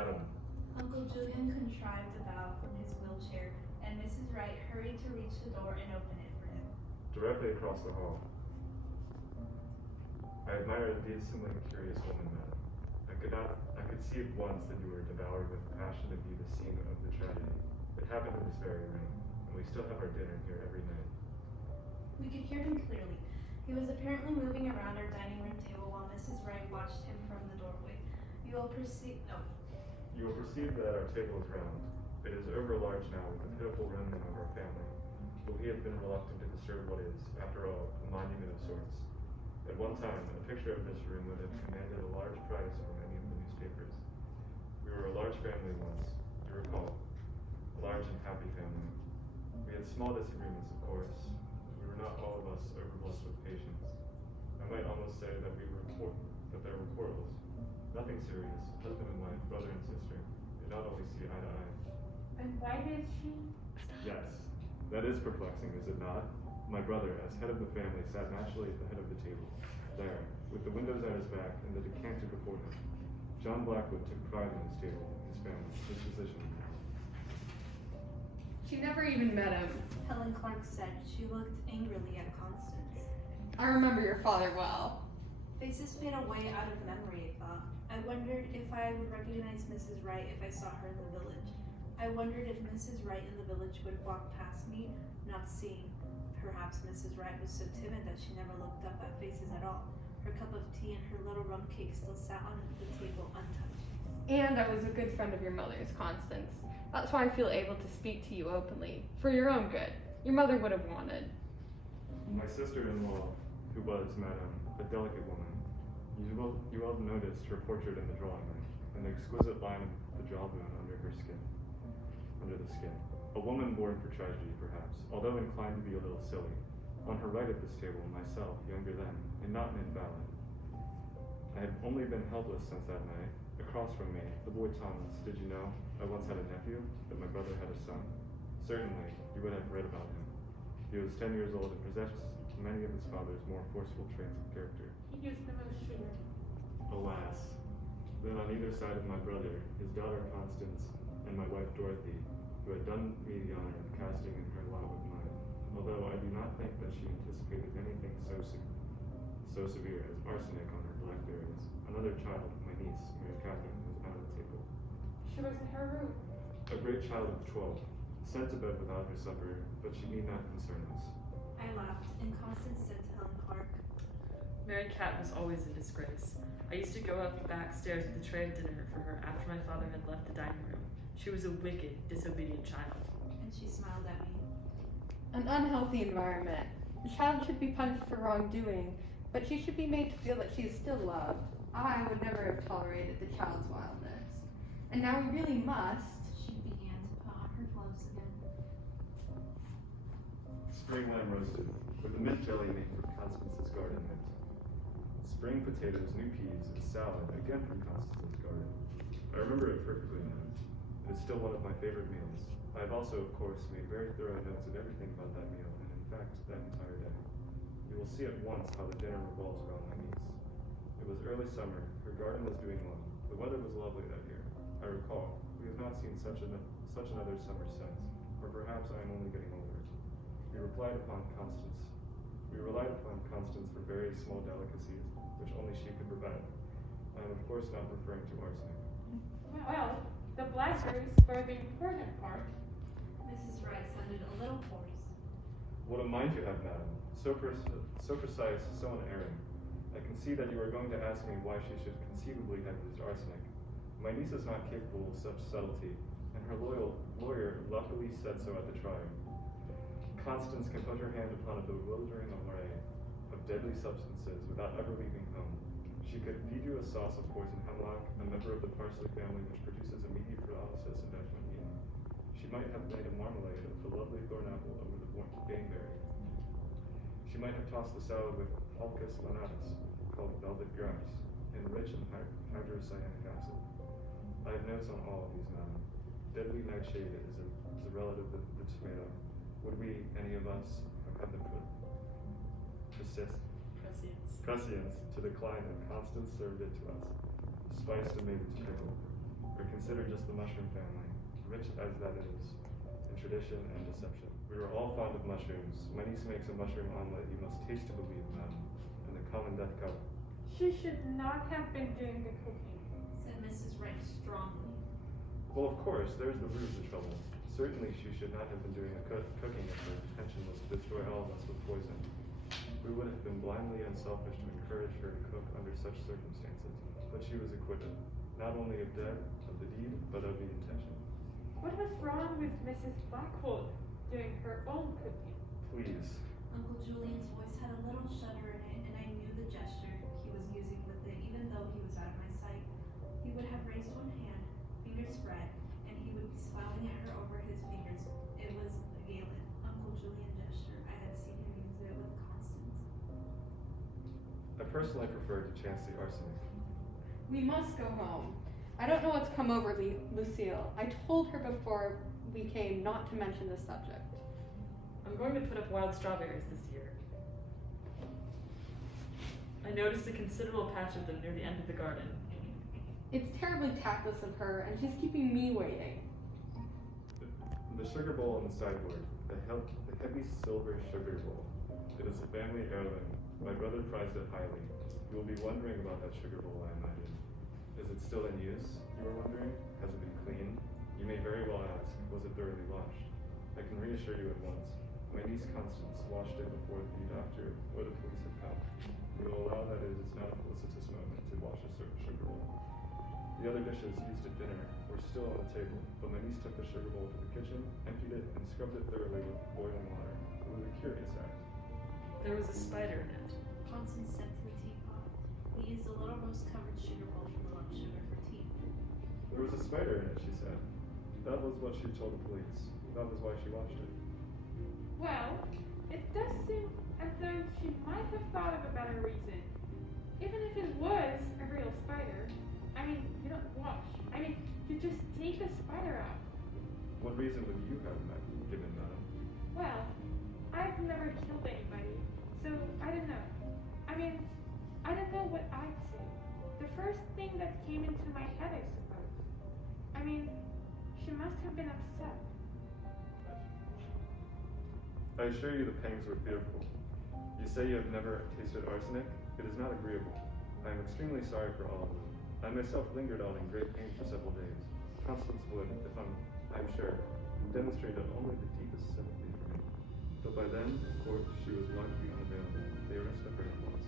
Madam. Uncle Julian contrived to bow from his wheelchair, and Mrs. Wright hurried to reach the door and open it for him. Directly across the hall. I admire a decently curious woman, madam. I could see at once that you were devoured with passion to view the scene of the tragedy. It happened in this very room, and we still have our dinner here every night. We could hear him clearly. He was apparently moving around our dining room table while Mrs. Wright watched him from the doorway. You will perceive that our table is round. It is overlarge now with the pitiful remnant of our family, but we have been reluctant to disturb what is, after all, a monument of sorts. At one time, a picture of this room would have commanded a large prize from any of the newspapers. We were a large family once, you recall. A large and happy family. We had small disagreements, of course. We were not all of us overblessed with patience. I might almost say that there were quarrels. Nothing serious. Husband and wife, brother and sister, did not always see eye to eye. And why did she? Yes, that is perplexing, is it not? My brother, as head of the family, sat naturally at the head of the table, there, with the windows at his back and the decanter before him. John Blackwood took pride in his table, his family, his position. She never even met him. Helen Clark said. She looked angrily at Constance. I remember your father well. Faces fade away out of memory, I thought. I wondered if I would recognize Mrs. Wright if I saw her in the village. I wondered if Mrs. Wright in the village would walk past me, not seeing. Perhaps Mrs. Wright was so timid that she never looked up at faces at all. Her cup of tea and her little rum cake still sat on the table untouched. And I was a good friend of your mother's, Constance. That's why I feel able to speak to you openly, for your own good. Your mother would have wanted. My sister-in-law, who was, madam, a delicate woman. You will have noticed her portrait in the drawing room, an exquisite line of the jawbone under the skin. A woman born for tragedy, perhaps, although inclined to be a little silly. On her right at this table, myself, younger then, and not an invalid. I had only been helpless since that night. Across from me, the boy Thomas. Did you know I once had a nephew, that my brother had a son? Certainly, you would have read about him. He was 10 years old and possessed many of his father's more forceful traits of character. He used the most sugar. Alas. Then on either side of my brother, his daughter Constance, and my wife Dorothy, who had done me the honor of casting in her lot with mine, although I do not think that she anticipated anything so severe as arsenic on her blackberries. Another child, my niece, Mary Catherine, was at the table. She was in her room. A great child of 12, sent to bed without her supper, but she need not concern us. I laughed, and Constance said to Helen Clark, Mary Cat was always a disgrace. I used to go up the back stairs with a tray of dinner for her after my father had left the dining room. She was a wicked, disobedient child. and she smiled at me. An unhealthy environment. The child should be punished for wrongdoing, but she should be made to feel that she is still loved. I would never have tolerated the child's wildness. And now we really must. She began to put on her gloves again. Spring lamb roasted, with a mint jelly made from Constance's garden mint. Spring potatoes, new peas, and salad, again from Constance's garden. I remember it perfectly now. It is still one of my favorite meals. I have also, of course, made very thorough notes of everything about that meal, and in fact, that entire day. You will see at once how the dinner revolves around my niece. It was early summer, her garden was doing well. The weather was lovely that year. I recall, we have not seen such another summer since, or perhaps I am only getting older. We relied upon Constance for very small delicacies, which only she could provide. I am of course not referring to arsenic. Well, the blackberries were the important part. Mrs. Wright sounded a little hoarse. What a mind you have, madam. So precise, so unerring. I can see that you are going to ask me why she should conceivably have used arsenic. My niece is not capable of such subtlety, and her lawyer luckily said so at the trial. Constance can put her hand upon a bewildering array of deadly substances without ever leaving home. She could feed you a sauce of poisoned hemlock, a member of the parsley family which produces immediate paralysis and death when eaten. She might have made a marmalade of the lovely thorn apple over the baneberry. She might have tossed the salad with Halcus lanatus, called velvet grass, and rich in hydrocyanic acid. I have notes on all of these, madam. Deadly nightshade is a relative of the tomato. Would we, any of us, have had the prescience to decline, and Constance served it to us, spiced and made into pickle. or consider just the mushroom family, rich as that is, in tradition and deception. We are all fond of mushrooms. My niece makes a mushroom omelet you must taste to believe, madam, and the common death cup. She should not have been doing the cooking. Said Mrs. Wright strongly. Well, of course, there's the root of the trouble. Certainly she should not have been doing the cooking if her intention was to destroy all of us with poison. We would have been blindly unselfish to encourage her to cook under such circumstances, but she was acquitted, not only of the deed, but of the intention. What was wrong with Mrs. Blackwood doing her own cooking? Please. Uncle Julian's voice had a little shudder in it, and I knew the gesture he was using with it, even though he was out of my sight. He would have raised one hand, fingers spread, and he would be smiling at her over his fingers. It was a Galen, Uncle Julian gesture. I had seen him use it with Constance. I personally prefer to chance the arsenic. We must go home. I don't know what's come over Lucille. I told her before we came not to mention this subject. I'm going to put up wild strawberries this year. I noticed a considerable patch of them near the end of the garden. It's terribly tactless of her, and she's keeping me waiting. The sugar bowl on the sideboard, the heavy silver sugar bowl. It is a family heirloom. My brother prized it highly. You will be wondering about that sugar bowl, I imagine. Is it still in use, you are wondering? Has it been cleaned? You may very well ask, was it thoroughly washed? I can reassure you at once. My niece Constance washed it before the doctor or the police had come. We will allow that it is not a felicitous moment to wash a sugar bowl. The other dishes used at dinner were still on the table, but my niece took the sugar bowl to the kitchen, emptied it, and scrubbed it thoroughly with boiling water. It was a curious act. There was a spider in it. Constance said to the teapot. We used a little rose-covered sugar bowl for the lump sugar for tea. There was a spider in it, she said. That was what she told the police. That was why she washed it. Well, it does seem as though she might have thought of a better reason. Even if it was a real spider, I mean, you don't wash. I mean, you just take the spider out. What reason would you have given, madam? Well, I've never killed anybody, so I don't know. I mean, I don't know what I'd say. The first thing that came into my head, I suppose. I mean, she must have been upset. I assure you the pangs were fearful. You say you have never tasted arsenic? It is not agreeable. I am extremely sorry for all of it. I myself lingered on in great pain for several days. Constance would, if I'm sure, demonstrated only the deepest sympathy for me. But by then, of course, she was largely unavailable. They arrested her at once.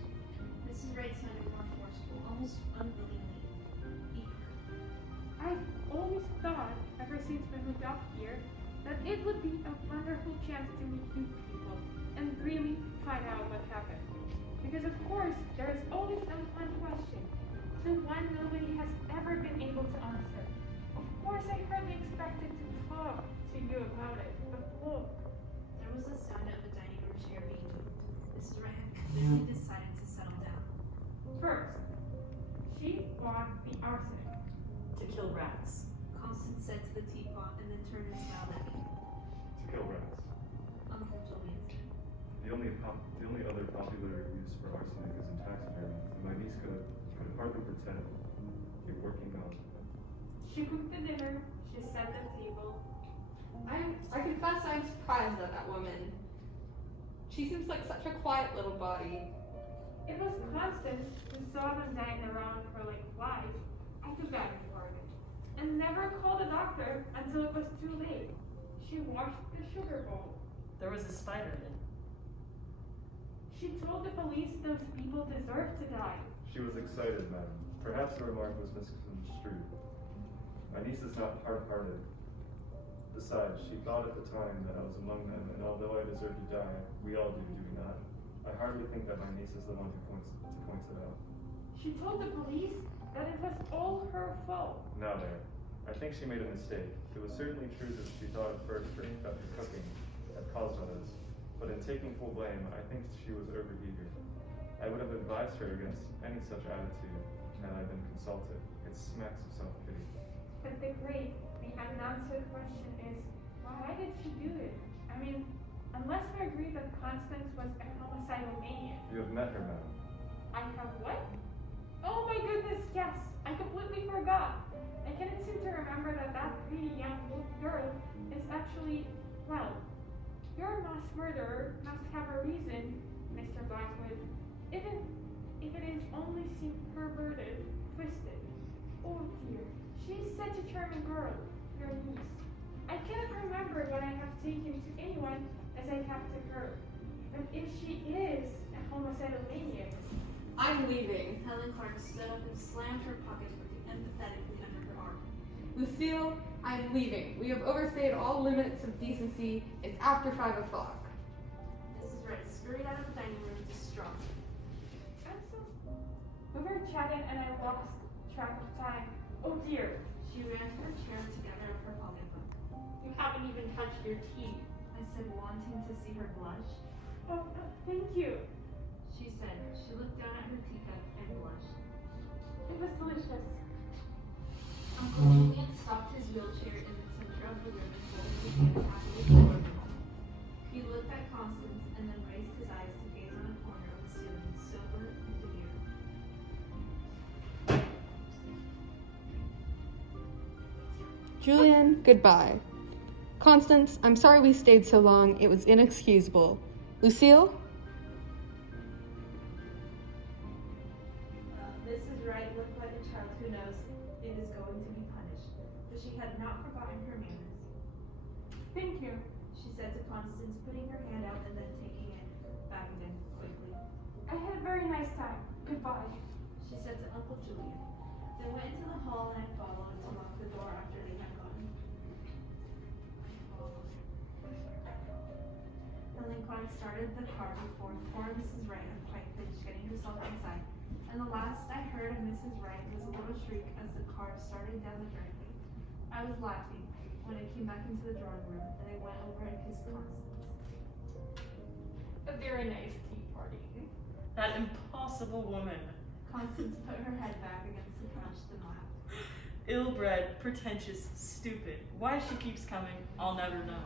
Mrs. Wright sounded more forceful, almost unwillingly eager. I've always thought, ever since we moved up here, that it would be a wonderful chance to meet new people and really find out what happened. Because of course, there is always that one question, the one nobody has ever been able to answer. Of course, I hardly expected to talk to you about it, but look. There was the sound of a dining room chair being moved. Mrs. Wright had clearly decided to settle down. First, she bought the arsenic. To kill rats. Constance said to the teapot and then turned and smiled at me. To kill rats. Uncle Julian said. The only other popular use for arsenic is in taxidermy, and my niece could hardly pretend a working knowledge of it. She cooked the dinner, she set the table. I confess I'm surprised at that woman. She seems like such a quiet little body. It was Constance who saw them dying around her like flies. I took that part of it. And never called a doctor until it was too late. She washed the sugar bowl. There was a spider in it. She told the police those people deserved to die. She was excited, madam. Perhaps the remark was misconstrued. My niece is not hard-hearted. Besides, she thought at the time that I was among them, and although I deserve to die, we all do we not? I hardly think that my niece is the one who points it out. She told the police that it was all her fault. Now there. I think she made a mistake. It was certainly true that she thought at first that the cooking had caused all this, but in taking full blame, I think she was overeager. I would have advised her against any such attitude had I been consulted. It smacks of self-pity. But the unanswered question is, why did she do it? I mean, unless we agree that Constance was a homicidal maniac. You have met her, madam. I have what? Oh my goodness, yes! I completely forgot. I cannot seem to that pretty young girl is actually, well, your mass murderer must have a reason, Mr. Blackwood, even if it is only seem perverted, twisted. Oh dear, she's such a charming girl, your niece. I cannot remember when I have taken to anyone as I have to her. But if she is a homicidal maniac, I'm leaving. Helen Clark stood up and slammed her pocketbook empathetically under her arm. Lucille, I'm leaving. We have overstayed all limits of decency. It's after 5 o'clock. Mrs. Wright scurried out of the dining room distraught. I'm so. We were chatting and I lost track of time. Oh dear. She ran to her chair to gather up her pocketbook. You haven't even touched your tea. I said, wanting to see her blush. Oh, thank you. She said. She looked down at her teacup and blushed. It was delicious. Uncle Julian stopped his wheelchair in the center of the room and folded his hands happily toward the wall. He looked at Constance and then raised his eyes to gaze on a corner of the ceiling, sober and demure. Julian, goodbye. Constance, I'm sorry we stayed so long. It was inexcusable. Lucille? Mrs. Wright looked like a child who knows it is going to be punished, but she had not forgotten her manners. Thank you. She said to Constance, putting her hand out and then taking it back again quickly. I had a very nice time. Goodbye. She said to Uncle Julian. They went into the hall and I followed to lock the door after they had gone. Helen Clark started the car before poor Mrs. Wright had quite finished getting herself inside, and the last I heard of Mrs. Wright was a little shriek as the car started down the driveway. I was laughing when I came back into the drawing room, and I went over and kissed Constance. A very nice tea party. That impossible woman. Constance put her head back against the couch and laughed. Ill-bred, pretentious, stupid. Why she keeps coming, I'll never know.